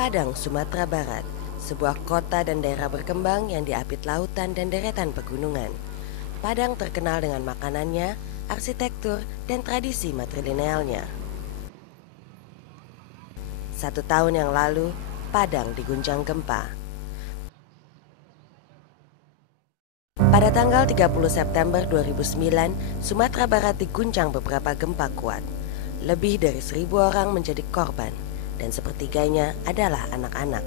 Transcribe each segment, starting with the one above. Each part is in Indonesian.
Padang, Sumatera Barat, sebuah kota dan daerah berkembang yang diapit lautan dan deretan pegunungan. Padang terkenal dengan makanannya, arsitektur, dan tradisi matrilinealnya. 1 tahun yang lalu, Padang diguncang gempa. Pada tanggal 30 September 2009, Sumatera Barat diguncang beberapa gempa kuat. Lebih dari 1.000 orang menjadi korban, dan sepertiganya adalah anak-anak.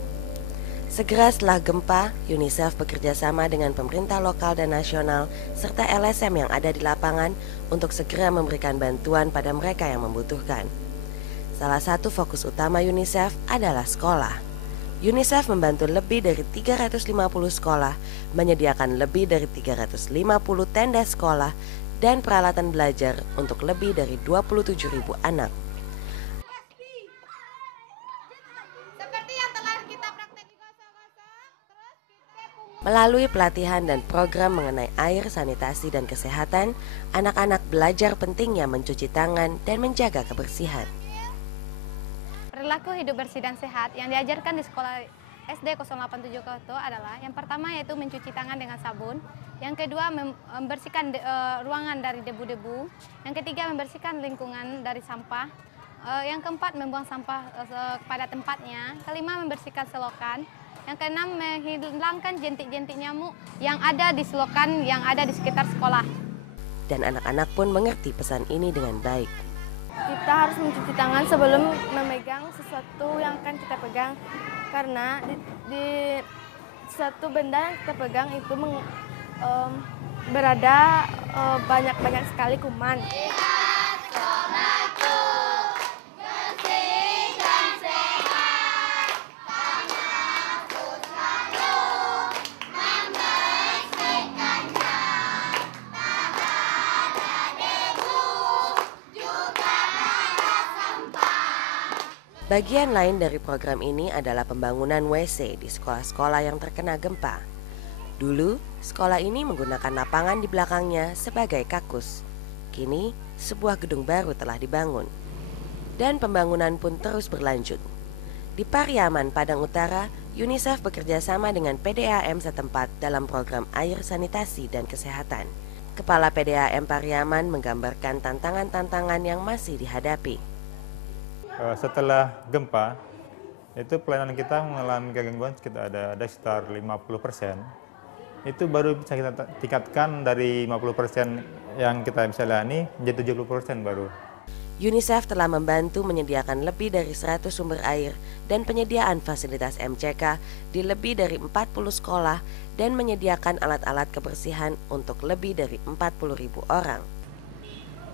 Segera setelah gempa, UNICEF bekerja sama dengan pemerintah lokal dan nasional serta LSM yang ada di lapangan untuk segera memberikan bantuan pada mereka yang membutuhkan. Salah satu fokus utama UNICEF adalah sekolah. UNICEF membantu lebih dari 350 sekolah, menyediakan lebih dari 350 tenda sekolah dan peralatan belajar untuk lebih dari 27.000 anak. Melalui pelatihan dan program mengenai air, sanitasi, dan kesehatan, anak-anak belajar pentingnya mencuci tangan dan menjaga kebersihan. Perilaku hidup bersih dan sehat yang diajarkan di sekolah SD 087 Koto adalah yang pertama yaitu mencuci tangan dengan sabun, yang kedua membersihkan ruangan dari debu-debu, yang ketiga membersihkan lingkungan dari sampah, yang keempat membuang sampah pada tempatnya, kelima membersihkan selokan, yang keenam menghilangkan jentik-jentik nyamuk yang ada di selokan yang ada di sekitar sekolah. Dan anak-anak pun mengerti pesan ini dengan baik. Kita harus mencuci tangan sebelum memegang sesuatu yang akan kita pegang, karena di suatu benda yang kita pegang itu berada banyak sekali kuman. Bagian lain dari program ini adalah pembangunan WC di sekolah-sekolah yang terkena gempa. Dulu, sekolah ini menggunakan lapangan di belakangnya sebagai kakus. Kini, sebuah gedung baru telah dibangun. Dan pembangunan pun terus berlanjut. Di Pariaman, Padang Utara, UNICEF bekerja sama dengan PDAM setempat dalam program air, sanitasi, dan kesehatan. Kepala PDAM Pariaman menggambarkan tantangan-tantangan yang masih dihadapi. Setelah gempa, itu pelayanan kita mengalami gangguan ada sekitar 50%. Itu baru bisa kita tingkatkan dari 50% yang kita bisa layani menjadi 70% baru. UNICEF telah membantu menyediakan lebih dari 100 sumber air dan penyediaan fasilitas MCK di lebih dari 40 sekolah dan menyediakan alat-alat kebersihan untuk lebih dari 40.000 orang.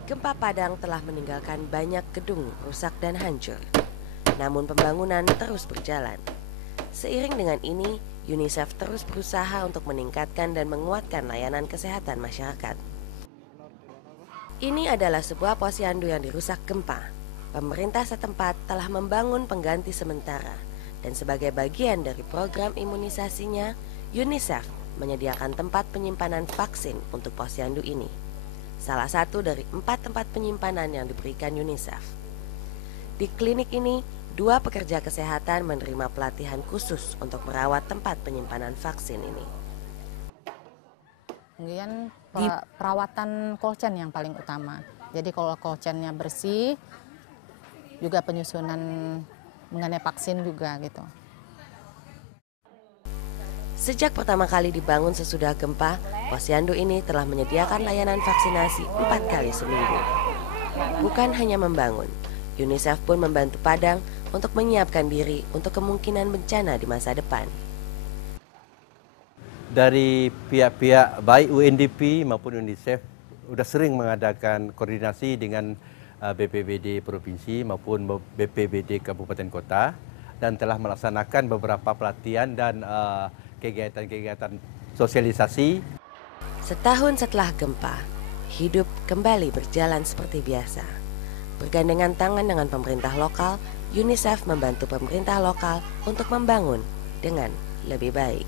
Gempa Padang telah meninggalkan banyak gedung rusak dan hancur. Namun pembangunan terus berjalan. Seiring dengan ini, UNICEF terus berusaha untuk meningkatkan dan menguatkan layanan kesehatan masyarakat. Ini adalah sebuah posyandu yang dirusak gempa. Pemerintah setempat telah membangun pengganti sementara. Dan sebagai bagian dari program imunisasinya, UNICEF menyediakan tempat penyimpanan vaksin untuk posyandu ini. Salah satu dari 4 tempat penyimpanan yang diberikan UNICEF. Di klinik ini, 2 pekerja kesehatan menerima pelatihan khusus untuk merawat tempat penyimpanan vaksin ini. Kemudian perawatan cold chain yang paling utama. Jadi kalau cold chain-nya bersih, juga penyusunan mengenai vaksin juga gitu. Sejak pertama kali dibangun sesudah gempa, posyandu ini telah menyediakan layanan vaksinasi 4 kali seminggu. Bukan hanya membangun, UNICEF pun membantu Padang untuk menyiapkan diri untuk kemungkinan bencana di masa depan. Dari pihak-pihak baik UNDP maupun UNICEF sudah sering mengadakan koordinasi dengan BPBD Provinsi maupun BPBD Kabupaten Kota dan telah melaksanakan beberapa pelatihan dan kegiatan-kegiatan sosialisasi. Setahun setelah gempa, hidup kembali berjalan seperti biasa. Bergandengan tangan dengan pemerintah lokal, UNICEF membantu pemerintah lokal untuk membangun dengan lebih baik.